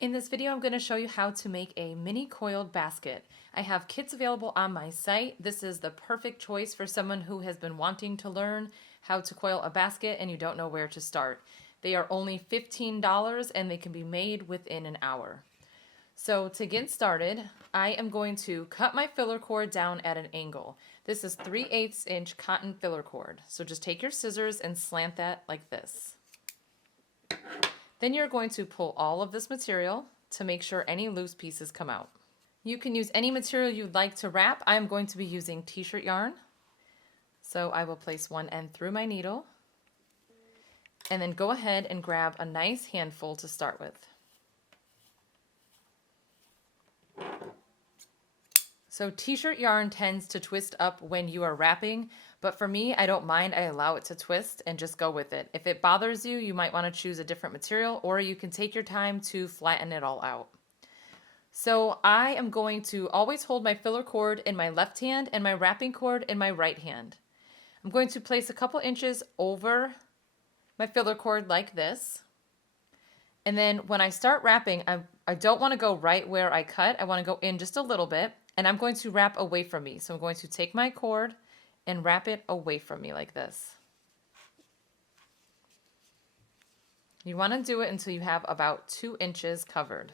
In this video, I'm going to show you how to make a mini coiled basket. I have kits available on my site. This is the perfect choice for someone who has been wanting to learn how to coil a basket and you don't know where to start. They are only $15 and they can be made within an hour. So to get started, I am going to cut my filler cord down at an angle. This is 3/8 inch cotton filler cord. So just take your scissors and slant that like this. Then you're going to pull all of this material to make sure any loose pieces come out. You can use any material you'd like to wrap. I'm going to be using t-shirt yarn. So I will place one end through my needle and then go ahead and grab a nice handful to start with. So t-shirt yarn tends to twist up when you are wrapping, but for me, I don't mind. I allow it to twist and just go with it. If it bothers you, you might want to choose a different material, or you can take your time to flatten it all out. So I am going to always hold my filler cord in my left hand and my wrapping cord in my right hand. I'm going to place a couple inches over my filler cord like this. And then when I start wrapping, I don't want to go right where I cut. I want to go in just a little bit. And I'm going to wrap away from me. So I'm going to take my cord and wrap it away from me like this. You want to do it until you have about 2 inches covered.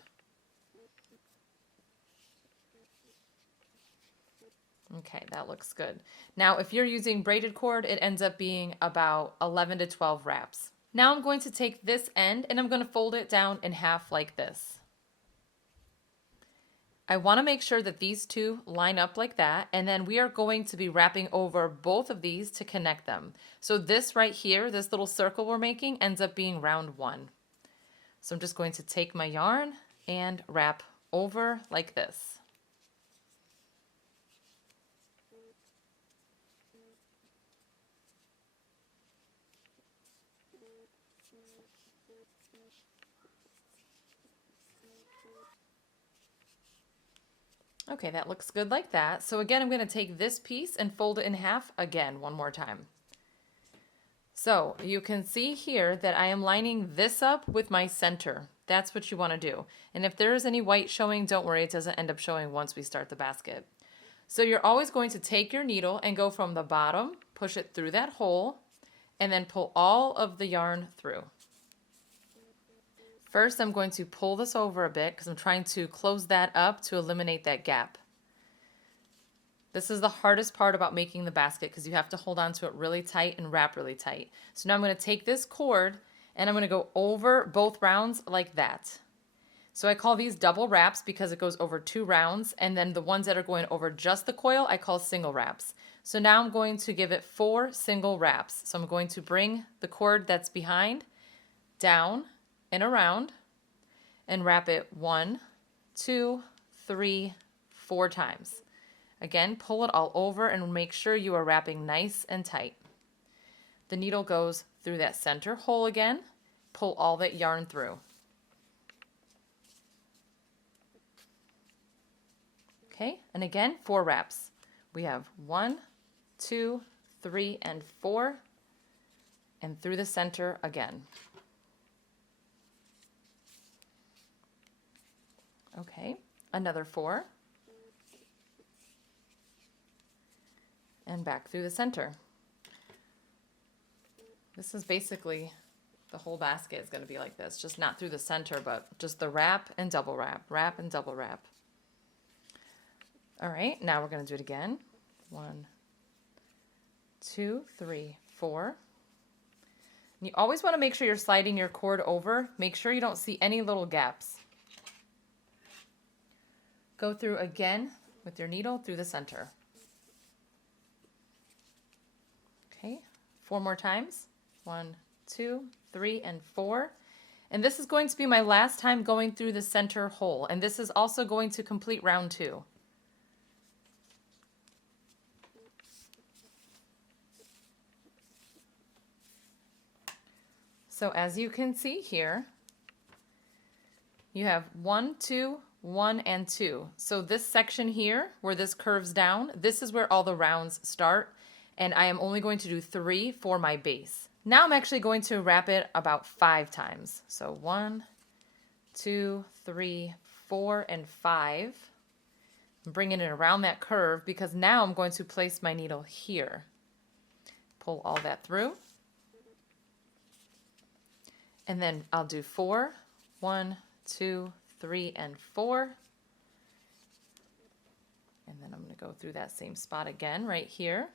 Okay, that looks good. Now, if you're using braided cord, it ends up being about 11 to 12 wraps. Now I'm going to take this end and I'm going to fold it down in half like this. I want to make sure that these two line up like that, and then we are going to be wrapping over both of these to connect them. So this right here, this little circle we're making, ends up being round 1. So I'm just going to take my yarn and wrap over like this. Okay, that looks good like that. So again, I'm going to take this piece and fold it in half again one more time. So you can see here that I am lining this up with my center. That's what you want to do. And if there is any white showing, don't worry, it doesn't end up showing once we start the basket. So you're always going to take your needle and go from the bottom, push it through that hole, and then pull all of the yarn through. First, I'm going to pull this over a bit because I'm trying to close that up to eliminate that gap. This is the hardest part about making the basket because you have to hold on to it really tight and wrap really tight. So now I'm going to take this cord and I'm going to go over both rounds like that. So I call these double wraps because it goes over 2 rounds, and then the ones that are going over just the coil I call single wraps. So now I'm going to give it 4 single wraps. So I'm going to bring the cord that's behind down and around and wrap it 1, 2, 3, 4 times. Again, pull it all over and make sure you are wrapping nice and tight. The needle goes through that center hole again, pull all that yarn through. Okay, and again, 4 wraps. We have 1, 2, 3, and 4, and through the center again. Okay, another 4. And back through the center. This is basically the whole basket is going to be like this, just not through the center, but just the wrap and double wrap and double wrap. All right, now we're going to do it again. 1, 2, 3, 4. And you always want to make sure you're sliding your cord over. Make sure you don't see any little gaps. Go through again with your needle through the center. Okay, 4 more times. 1, 2, 3, and 4. And this is going to be my last time going through the center hole. And this is also going to complete round 2. So as you can see here, you have 1, 2, 1, and 2. So this section here, where this curves down, this is where all the rounds start. And I am only going to do 3 for my base. Now I'm actually going to wrap it about 5 times. So 1, 2, 3, 4, and 5. I'm bringing it around that curve because now I'm going to place my needle here. Pull all that through. And then I'll do 4, 1, 2, 3, and 4. And then I'm going to go through that same spot again right here.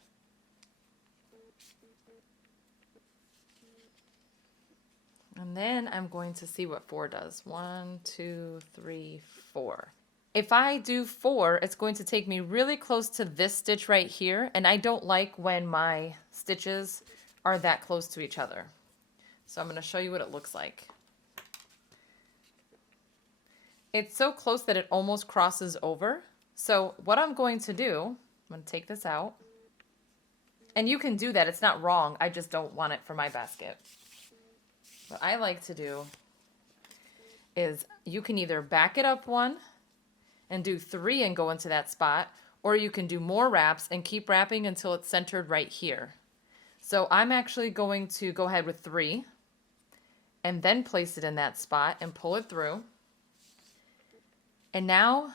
And then I'm going to see what 4 does. 1, 2, 3, 4. If I do 4, it's going to take me really close to this stitch right here, and I don't like when my stitches are that close to each other. So I'm going to show you what it looks like. It's so close that it almost crosses over. So what I'm going to do, I'm going to take this out. And you can do that. It's not wrong. I just don't want it for my basket. What I like to do is you can either back it up 1 and do 3 and go into that spot, or you can do more wraps and keep wrapping until it's centered right here. So I'm actually going to go ahead with 3 and then place it in that spot and pull it through. And now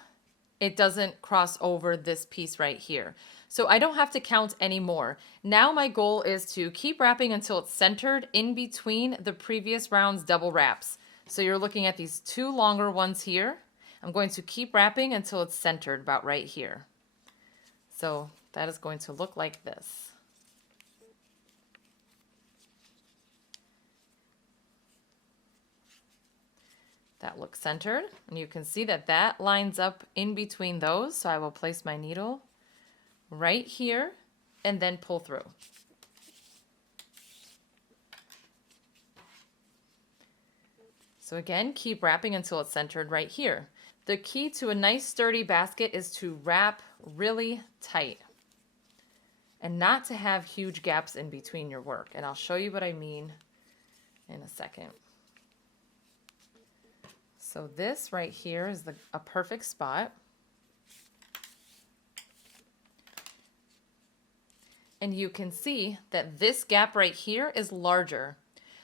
it doesn't cross over this piece right here. So I don't have to count anymore. Now my goal is to keep wrapping until it's centered in between the previous round's double wraps. So you're looking at these 2 longer ones here. I'm going to keep wrapping until it's centered about right here. So that is going to look like this. That looks centered, and you can see that that lines up in between those. So I will place my needle right here and then pull through. So again, keep wrapping until it's centered right here. The key to a nice sturdy basket is to wrap really tight and not to have huge gaps in between your work. And I'll show you what I mean in a second. So this right here is a perfect spot. And you can see that this gap right here is larger.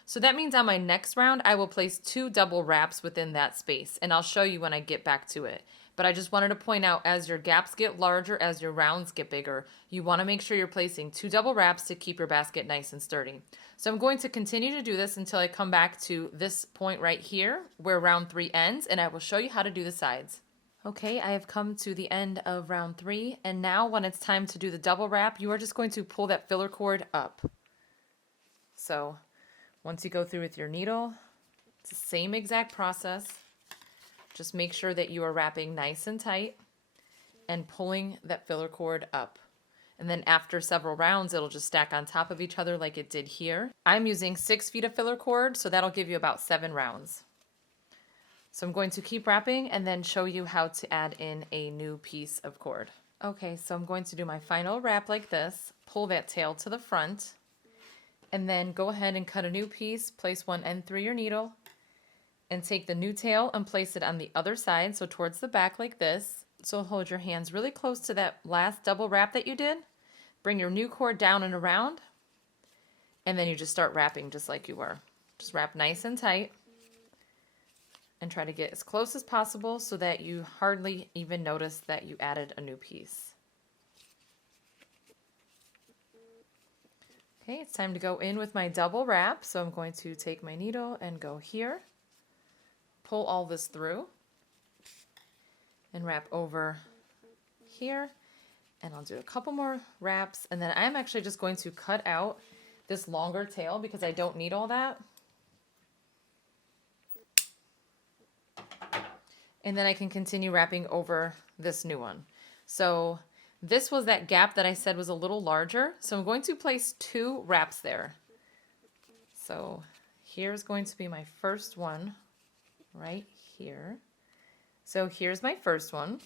So that means on my next round, I will place 2 double wraps within that space. And I'll show you when I get back to it. But I just wanted to point out, as your gaps get larger, as your rounds get bigger, you want to make sure you're placing 2 double wraps to keep your basket nice and sturdy. So I'm going to continue to do this until I come back to this point right here where round 3 ends, and I will show you how to do the sides. Okay, I have come to the end of round 3, and now when it's time to do the double wrap, you are just going to pull that filler cord up. So once you go through with your needle, it's the same exact process. Just make sure that you are wrapping nice and tight and pulling that filler cord up. And then after several rounds, it'll just stack on top of each other like it did here. I'm using 6 feet of filler cord, so that'll give you about 7 rounds. So I'm going to keep wrapping and then show you how to add in a new piece of cord. Okay, so I'm going to do my final wrap like this, pull that tail to the front, and then go ahead and cut a new piece, place one end through your needle, and take the new tail and place it on the other side, so towards the back like this. So hold your hands really close to that last double wrap that you did. Bring your new cord down and around, and then you just start wrapping just like you were. Just wrap nice and tight and try to get as close as possible so that you hardly even notice that you added a new piece. Okay, it's time to go in with my double wrap. So I'm going to take my needle and go here, pull all this through, and wrap over here. And I'll do a couple more wraps, and then I'm actually just going to cut out this longer tail because I don't need all that. And then I can continue wrapping over this new one. So this was that gap that I said was a little larger. So I'm going to place 2 wraps there. So here's going to be my first one right here. So here's my first one.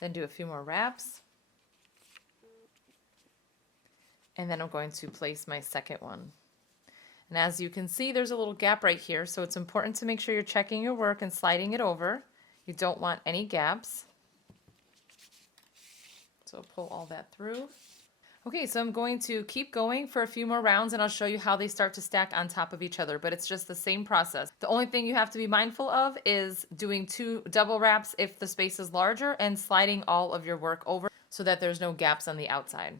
Then do a few more wraps. And then I'm going to place my second one. And as you can see, there's a little gap right here, so it's important to make sure you're checking your work and sliding it over. You don't want any gaps. So pull all that through. Okay, so I'm going to keep going for a few more rounds and I'll show you how they start to stack on top of each other, but it's just the same process. The only thing you have to be mindful of is doing 2 double wraps if the space is larger and sliding all of your work over so that there's no gaps on the outside.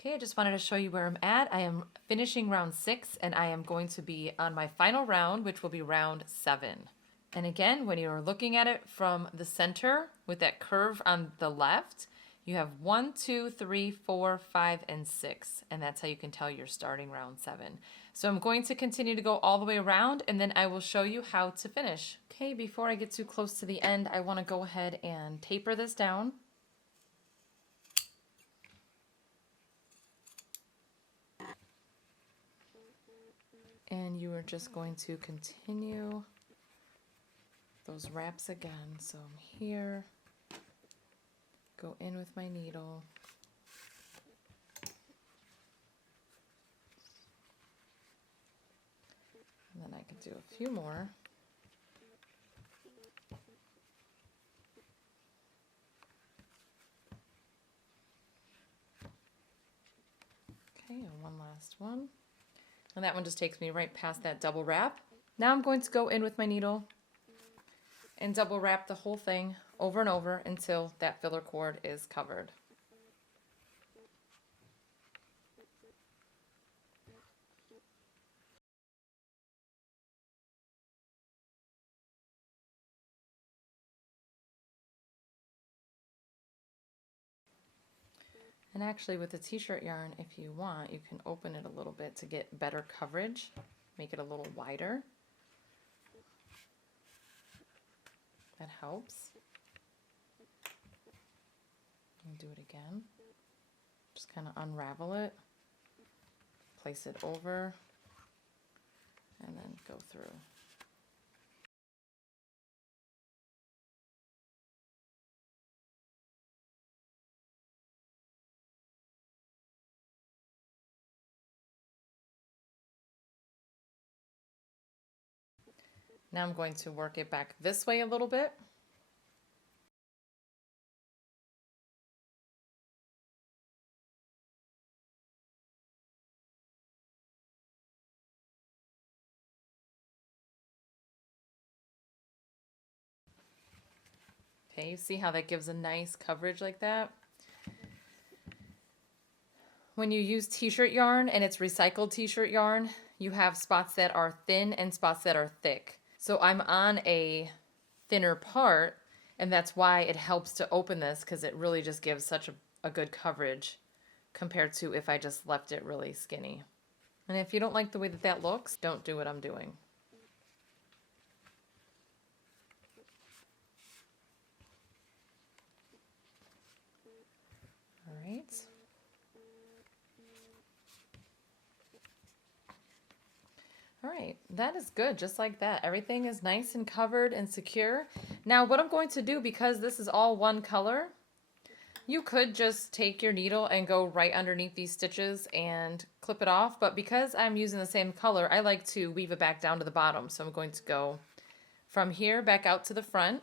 Okay, I just wanted to show you where I'm at. I am finishing round 6 and I am going to be on my final round, which will be round 7. And again, when you're looking at it from the center with that curve on the left, you have 1, 2, 3, 4, 5, and 6. And that's how you can tell you're starting round 7. So I'm going to continue to go all the way around and then I will show you how to finish. Okay, before I get too close to the end, I want to go ahead and taper this down. And you are just going to continue those wraps again. So I'm here, go in with my needle, and then I can do a few more. Okay, and one last one. And that one just takes me right past that double wrap. Now I'm going to go in with my needle and double wrap the whole thing over and over until that filler cord is covered. And actually with the t-shirt yarn, if you want, you can open it a little bit to get better coverage, make it a little wider. That helps. And do it again. Just kind of unravel it, place it over, and then go through. Now I'm going to work it back this way a little bit. Okay, you see how that gives a nice coverage like that? When you use t-shirt yarn and it's recycled t-shirt yarn, you have spots that are thin and spots that are thick. So I'm on a thinner part, and that's why it helps to open this, because it really just gives such a good coverage compared to if I just left it really skinny. And if you don't like the way that that looks, don't do what I'm doing. All right. All right, that is good, just like that. Everything is nice and covered and secure. Now what I'm going to do, because this is all one color, you could just take your needle and go right underneath these stitches and clip it off, but because I'm using the same color, I like to weave it back down to the bottom. So I'm going to go from here back out to the front,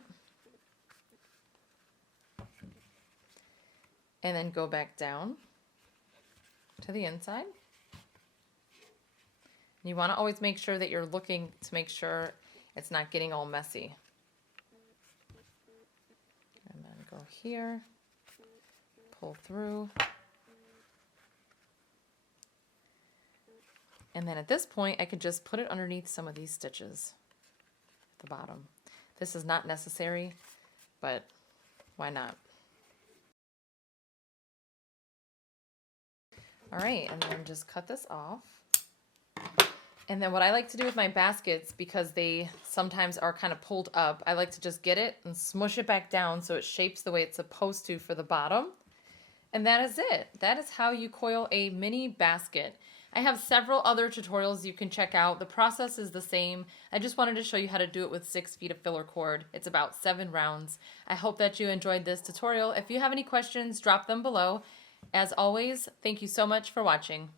and then go back down to the inside. You want to always make sure that you're looking to make sure it's not getting all messy. And then go here, pull through. And then at this point, I could just put it underneath some of these stitches at the bottom. This is not necessary, but why not? All right, and then just cut this off. And then what I like to do with my baskets, because they sometimes are kind of pulled up, I like to just get it and smush it back down so it shapes the way it's supposed to for the bottom. And that is it. That is how you coil a mini basket. I have several other tutorials you can check out. The process is the same. I just wanted to show you how to do it with 6 feet of filler cord. It's about 7 rounds. I hope that you enjoyed this tutorial. If you have any questions, drop them below. As always, thank you so much for watching.